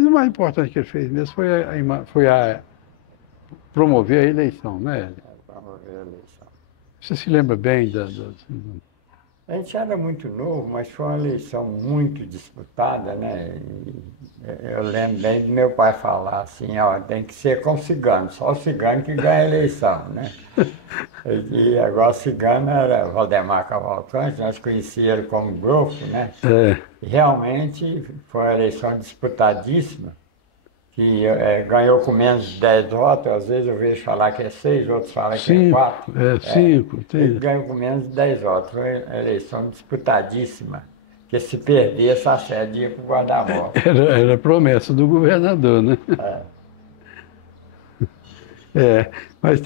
Mas o mais importante que ele fez mesmo foi a promover a eleição, né? Vamos ver a eleição. Você se lembra bem A gente era muito novo, mas foi uma eleição muito disputada, né? Eu lembro bem do meu pai falar assim, ó, tem que ser com cigano, só o cigano que ganha a eleição, né? E agora o cigano era Valdemar Cavalcante, nós conhecíamos ele como Grofo, né? É, E realmente foi uma eleição disputadíssima, que ganhou com menos de 10 votos, às vezes eu vejo falar que é 6, outros falam que é 4. cinco, Ele ganhou com menos de 10 votos, foi uma eleição disputadíssima, que se perdesse a sede ia para o guarda-voto. era promessa do governador, né? É, mas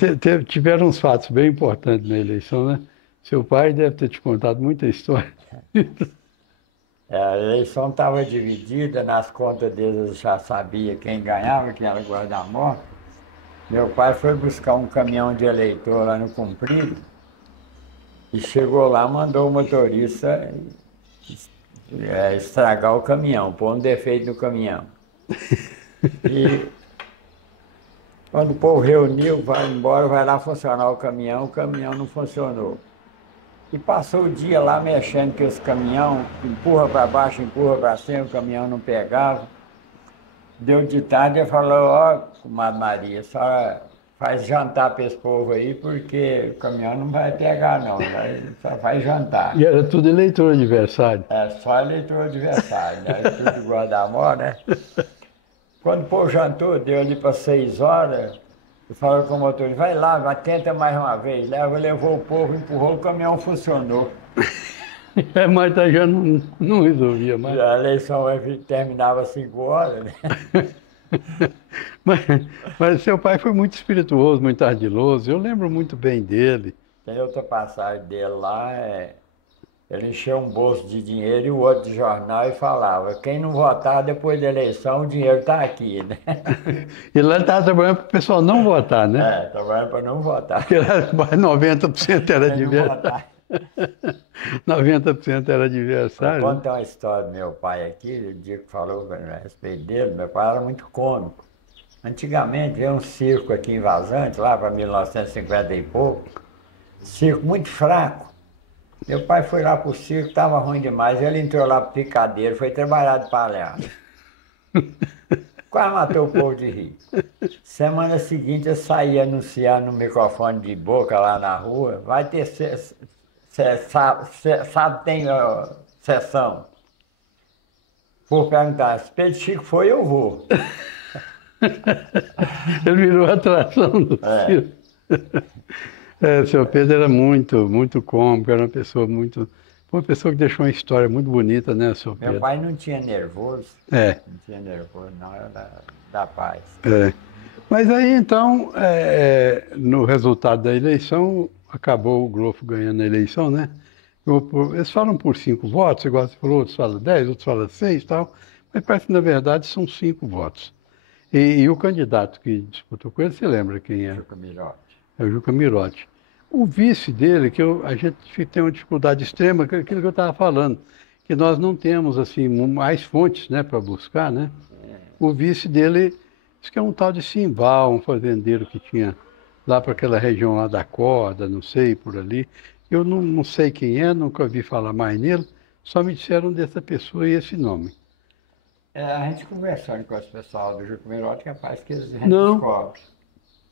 tiveram uns fatos bem importantes na eleição, né? Seu pai deve ter te contado muita história. A eleição estava dividida, nas contas deles já sabia quem ganhava, quem era guarda-voto. Meu pai foi buscar um caminhão de eleitor lá no Comprido e chegou lá, mandou o motorista estragar o caminhão, pôr um defeito no caminhão. E quando o povo reuniu, vai embora, vai lá funcionar o caminhão não funcionou. E passou o dia lá mexendo com esse caminhão, empurra para baixo, empurra para cima, o caminhão não pegava. Deu de tarde e falou, ó, comadre Maria, a senhora faz jantar para esse povo aí, porque o caminhão não vai pegar não, só faz jantar. E era tudo eleitor adversário. É só eleitor adversário, né? Tudo igual da mó, né? Quando o povo jantou, deu ali para 6 horas, e falou com o motorista, vai lá, tenta mais uma vez. Levou o povo, empurrou, o caminhão funcionou. Mas já não resolvia mais. A eleição terminava às 5 horas, né? Mas, mas seu pai foi muito espirituoso, muito ardiloso. Eu lembro muito bem dele. Tem outra passagem dele lá, ele encheu um bolso de dinheiro e o outro de jornal e falava, quem não votar depois da eleição, o dinheiro está aqui, né? E lá ele estava trabalhando para o pessoal não votar, né? Trabalhando para não votar. Porque lá mais 90% era Quem não adversário. votar. 90% era Vou adversário, né? contar uma história do meu pai aqui, o dia que falou a respeito dele, meu pai era muito cômico. Antigamente, veio um circo aqui em Vazante, lá para 1950 e pouco, circo muito fraco. Meu pai foi lá pro circo, estava ruim demais, ele entrou lá pro picadeiro, foi trabalhar de palhaço. Quase matou o povo de rir. Semana seguinte eu saí anunciando no microfone de boca lá na rua, vai ter sábado tem sessão. Vou perguntar, se Pedro Chico foi, eu vou. Ele virou a atração do circo. Seu Pedro era muito, muito cômico, era uma pessoa muito. Foi uma pessoa que deixou uma história muito bonita, né, seu Pedro? Meu pai não tinha nervoso. É. Não tinha nervoso, não, era da paz. É. Mas aí então, no resultado da eleição, acabou o Grofo ganhando a eleição, né? Eles falam por 5 votos, igual você falou, outros falam 10, outros falam 6 e tal, mas parece que na verdade são 5 votos. E o candidato que disputou com ele, você lembra quem é? Juca Mirotti. É o Juca Mirotti. O vice dele, a gente tem uma dificuldade extrema, que é aquilo que eu estava falando, que nós não temos assim mais fontes, né, para buscar, né? O vice dele, diz que é um tal de Simbal, um fazendeiro que tinha lá para aquela região lá da Corda, não sei, por ali. Eu não sei quem é, nunca ouvi falar mais nele, só me disseram dessa pessoa e esse nome. A gente conversando com esse pessoal do Juca Mirotti, capaz que eles Não. descobrem.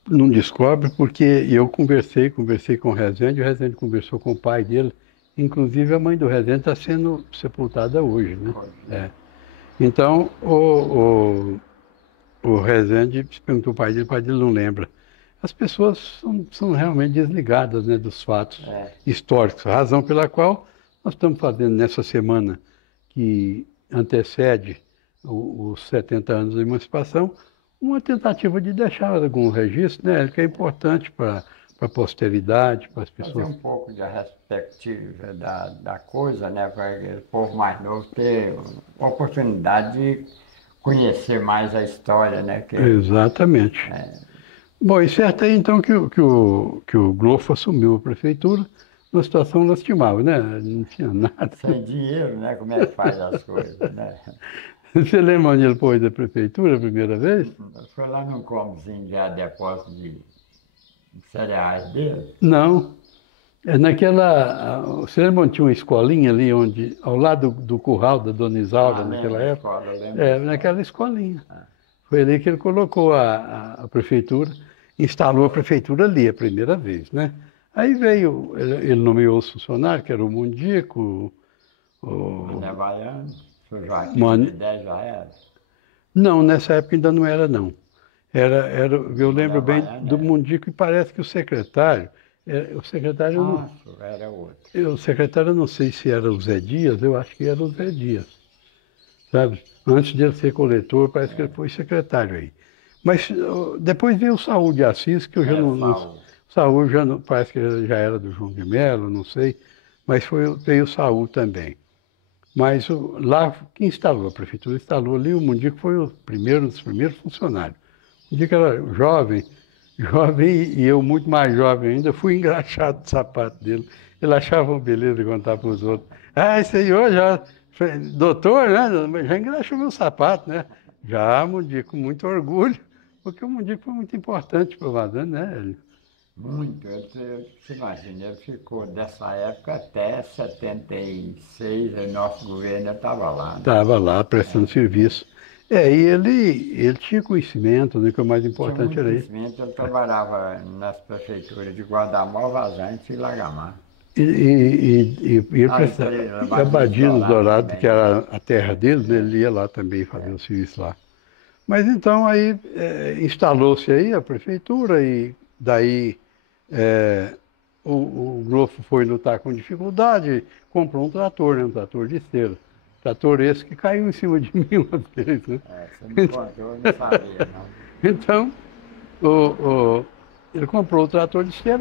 Não descobre, porque eu conversei com o Rezende conversou com o pai dele, inclusive a mãe do Rezende está sendo sepultada hoje, né? É. Então, o Rezende perguntou ao pai dele não lembra. As pessoas são realmente desligadas, né, dos fatos históricos, razão pela qual nós estamos fazendo nessa semana que antecede os 70 anos da emancipação, uma tentativa de deixar algum registro, né, que é importante para a posteridade, para as pessoas. Fazer um pouco de perspectiva da coisa, né, para o povo mais novo ter a oportunidade de conhecer mais a história, né? Exatamente. Bom, e certo aí então que o Grofo assumiu a prefeitura numa situação lastimável, né? Não tinha nada. Sem dinheiro, né? Como é que faz as coisas, né? Você lembra onde ele pôs da prefeitura a primeira vez? Foi lá no comozinho de depósito de cereais dele. Não. É naquela. Você lembra onde tinha uma escolinha ali, onde, ao lado do curral da Dona Isaura, naquela lembro da época? escola, eu lembro da É, escola. naquela escolinha. Ah. Foi ali que ele colocou a prefeitura, instalou a prefeitura ali a primeira vez, né? Aí veio, ele nomeou os funcionários, que era o Mundico, o... Mané Baiano, o Joaquim Mano- Dedé já era. Não, nessa época ainda não era, não. Eu lembro bem Baiano do era. Mundico e parece que o secretário, o secretário, eu não, Era outro. o secretário eu não sei se era o Zé Dias, eu acho que era o Zé Dias, sabe? Antes de ele ser coletor, parece que ele foi secretário aí. Mas depois veio o Saúl de Assis, que eu já não. Saúl já não, parece que ele já era do João de Mello, não sei, mas veio o Saúl também. Mas lá, quem instalou? A prefeitura instalou ali, o Mundico foi o primeiro dos primeiros funcionários. O Mundico era jovem, e eu muito mais jovem ainda, fui engraxado do sapato dele. Ele achava uma beleza contar para os outros. Ah, esse senhor já, doutor, né? Já engraxou meu sapato, né? Já, Mundico, com muito orgulho, porque o Mundico foi muito importante para o Vazante, né? Muito. Você imagina, ele ficou dessa época até 76, e nosso governo estava lá. Né? Estava lá prestando serviço. E ele tinha conhecimento, né, que o mais Tinha importante muito era isso. conhecimento, ele trabalhava nas prefeituras de Guardamor, Vazante e Lagamar. E ele Ah, prestava. isso aí, E Abadinos Dourado, também. que era a terra dele, né, ele ia lá também fazer o serviço lá. Mas então aí instalou-se aí a prefeitura e daí o Grofo foi lutar com dificuldade, comprou um trator, né, um trator de esteira. Trator esse que caiu em cima de mim uma vez, né? Você me contou, eu não sabia, não. Então, ele comprou o trator de esteira.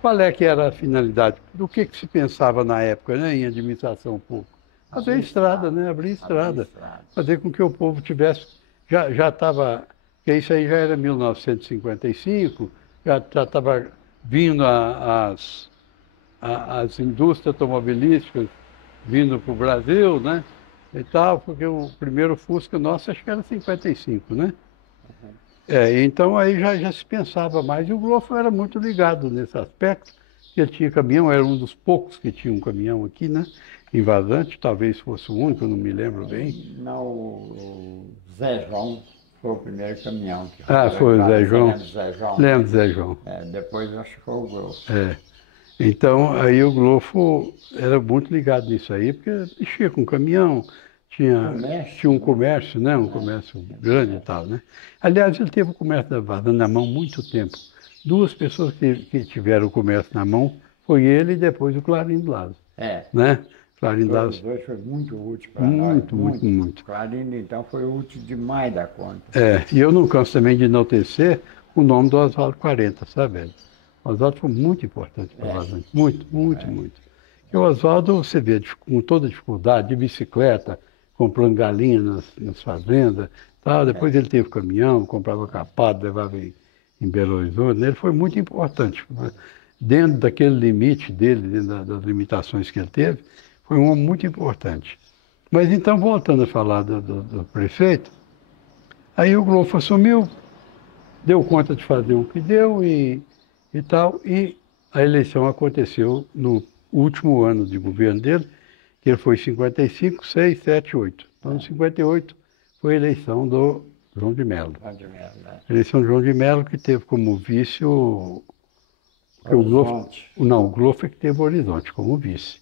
Qual é que era a finalidade? Do que se pensava na época, né, em administração pública? Fazer estrada, né? Abrir estrada. Fazer com que o povo tivesse... Já estava... Porque isso aí já era 1955, já estava vindo as indústrias automobilísticas vindo para o Brasil, né? E tal, porque o primeiro Fusca nosso acho que era 55, né? Então aí já se pensava mais, e o Grofo era muito ligado nesse aspecto, que ele tinha caminhão, era um dos poucos que tinha um caminhão aqui, né? Em Vazante, talvez fosse o único, eu não me lembro bem. Não, o Zé João foi o primeiro caminhão. Foi o Zé João. Lembra do Zé João? Lembro do Zé João. Depois acho que foi o Grofo. Então, aí o Grofo era muito ligado nisso aí, porque mexia com caminhão, tinha um comércio, né? Um comércio grande e tal, né? Aliás, ele teve o comércio da Vazante na mão muito tempo. Duas pessoas que tiveram o comércio na mão foi ele e depois o Clarindo Lázaro. Né? Clarindo Lázaro. Os dois foi muito útil para nós. Muito. Clarindo, então, foi útil demais da conta. E eu não canso também de enaltecer o nome do Oswaldo 40, sabe, velho? O Oswaldo foi muito importante para o Vazante. Muito. E o Oswaldo, você vê, com toda dificuldade, de bicicleta, comprando galinha nas fazendas, tal. Depois ele teve caminhão, comprava capado, levava em Belo Horizonte. Ele foi muito importante. Dentro daquele limite dele, dentro das limitações que ele teve, foi um homem muito importante. Mas então, voltando a falar do prefeito, aí o Grofo assumiu, deu conta de fazer o que deu e tal, e a eleição aconteceu no último ano de governo dele, que ele foi em 55, 6, 7, 8. Então, em 58 foi a eleição do João de Mello. A eleição do João de Mello, que teve como vice o Horizonte. O Grofo é que teve o Horizonte como vice.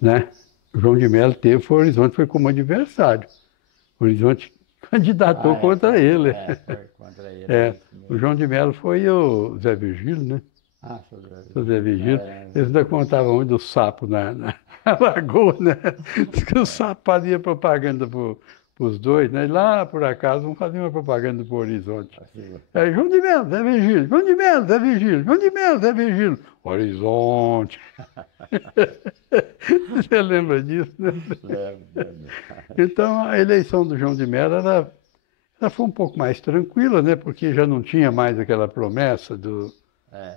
Né? O João de Mello teve o Horizonte, foi como adversário. O Horizonte candidatou contra ele. Foi contra ele. O João de Mello foi o Zé Virgílio, né? O Zé Virgílio. Eles ainda contavam onde do sapo na lagoa, né? Diz que o sapo fazia propaganda para os dois, né? E lá, por acaso, vão fazer uma propaganda para o Horizonte. João de Mello, Zé Virgílio. João de Mello, Zé Virgílio. João de Mello, Zé Virgílio. Horizonte. Você lembra disso, né? Lembro. Então, a eleição do João de Mello ela foi um pouco mais tranquila, né? Porque já não tinha mais aquela promessa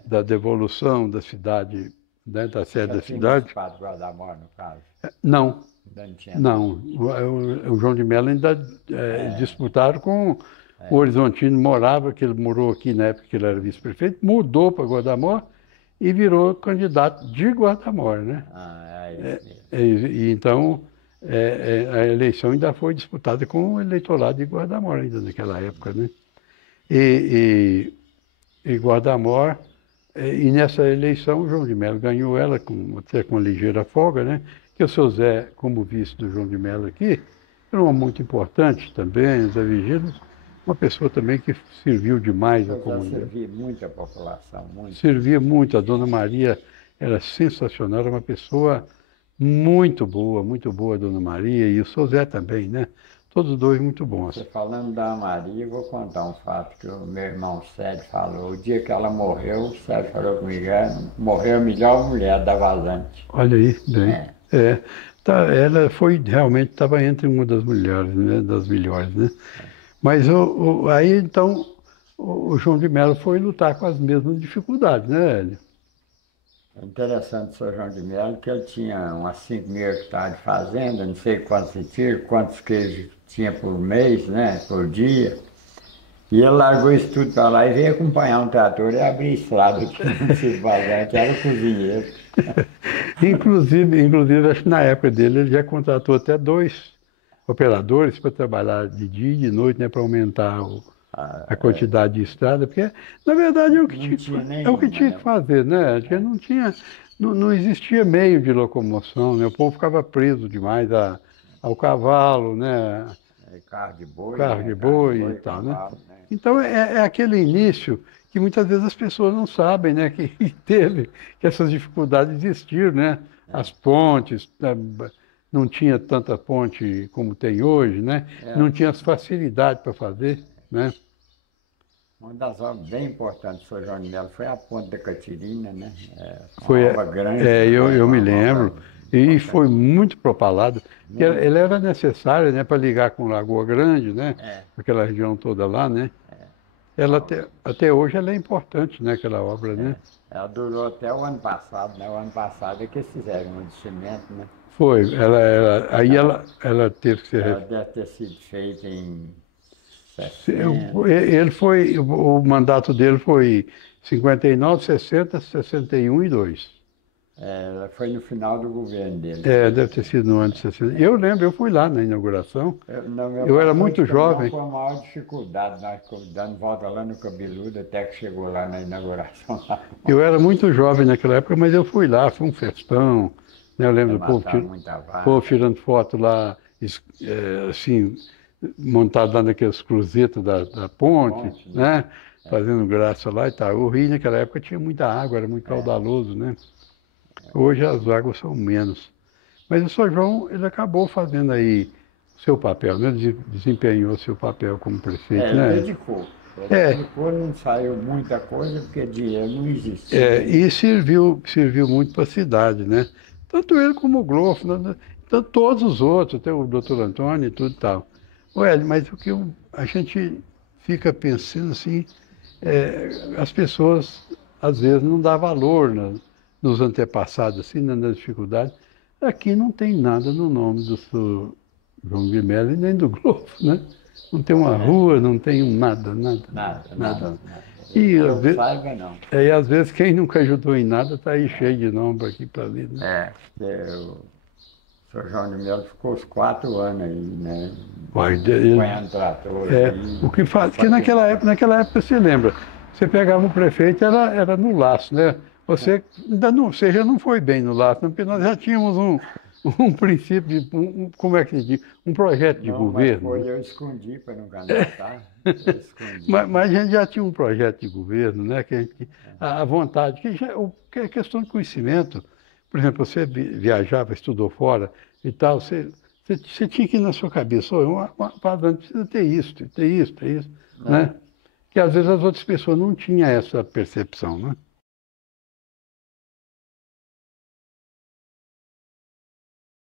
da devolução da cidade, né? Da sede da cidade. Guardamor, no caso? Não. Ainda não tinha. Não, o João de Mello ainda disputaram com o Horizontino, que ele morou aqui na época que ele era vice-prefeito, mudou para Guarda-Mor e virou candidato de Guarda-Mor, né? Ah, é isso mesmo. E então, a eleição ainda foi disputada com o eleitorado de Guarda-Mor ainda naquela época, né? E Guarda-Mor, e nessa eleição o João de Mello ganhou ela até com ligeira folga, né? Que o seu Zé, como vice do João de Mello aqui, era um homem muito importante também, Zé Vigílio, uma pessoa também que serviu demais à comunidade. Servia muito a população, muito. Servia muito, a Dona Maria era sensacional, era uma pessoa muito boa, a Dona Maria, e o seu Zé também, né? Todos dois muito bons. Você falando da Maria, eu vou contar um fato que o meu irmão Sérgio falou. O dia que ela morreu, o Sérgio falou comigo, morreu a melhor mulher da Vazante. Olha aí, bem. Ela realmente estava entre uma das mulheres, né? Das melhores, né? Mas aí então o João de Mello foi lutar com as mesmas dificuldades, né, Hélio? É interessante o Sr. João de Mello, que ele tinha umas 5.000 hectares de fazenda, não sei quantos se tira, quantos queijos tinha por mês, né, por dia. E ele largou isso tudo para lá e veio acompanhar um trator e abrir estrada aqui no Cid Vazante, era cozinheiro. Inclusive, acho que na época dele ele já contratou até 2 operadores para trabalhar de dia e de noite, né, para aumentar a quantidade de estrada, porque na verdade é o que tinha que fazer, né? Porque não existia meio de locomoção, né? O povo ficava preso demais ao cavalo, né? Carro de boi e tal, cavalo, né? Então é aquele início que muitas vezes as pessoas não sabem, né? Que essas dificuldades existiram, né? As pontes, não tinha tanta ponte como tem hoje, né? Não tinha as facilidades para fazer, né? Uma das obras bem importantes do Sr. João de Mello foi a Ponte da Catirina, né? Foi uma obra grande. eu me lembro. E foi muito propalado. Ele era necessário, né, para ligar com Lagoa Grande, né? Aquela região toda lá, né? Ela até hoje ela é importante, né, aquela obra, né? Ela durou até o ano passado, né? O ano passado é que eles fizeram um de cimento, né? Foi. Ela teve que ser... Ela deve ter sido feita em 60. Ele foi, o mandato dele foi 59, 60, 61 e 2. Foi no final do governo dele. Deve ter sido no ano de 60. Eu lembro, eu fui lá na inauguração. Eu era muito jovem. Foi a maior dificuldade, nós dando volta lá no Cabeludo, até que chegou lá na inauguração. Eu era muito jovem naquela época, mas eu fui lá, foi um festão. Né? Eu lembro do povo tirando foto lá, assim, montado lá naqueles cruzetos da ponte, né? Fazendo graça lá e tal. O Rio naquela época tinha muita água, era muito caudaloso, né? Hoje as águas são menos. Mas o Sr. João, ele acabou fazendo aí o seu papel, né? Desempenhou o seu papel como prefeito, né? Ele dedicou. Não saiu muita coisa, porque dinheiro não existia. E serviu muito para a cidade, né? Tanto ele como o Glofo, né? Tanto todos os outros, até o doutor Antônio e tudo e tal. Mas o que a gente fica pensando assim, as pessoas às vezes não dão valor nos antepassados, assim, nas dificuldades. Aqui não tem nada no nome do Sr. João de Mello e nem do Glofo, né? Não tem uma rua, não tem nada. Nada. E Não às vezes, saiba, não. E às vezes quem nunca ajudou em nada está aí cheio de nome para aqui para ali, né? O Sr. João de Mello ficou uns 4 anos aí, né? Acompanhando trator. Porque naquela época você lembra, você pegava o prefeito, era no laço, né? Você já não foi bem no laço, porque nós já tínhamos um princípio como é que se diz? Um projeto de governo. Mas eu escondi para não candidatar. Mas a gente já tinha um projeto de governo, né? A vontade, que é questão de conhecimento. Por exemplo, você viajava, estudou fora e tal, você tinha que ir na sua cabeça, precisa ter isso, né? Que às vezes as outras pessoas não tinham essa percepção, né?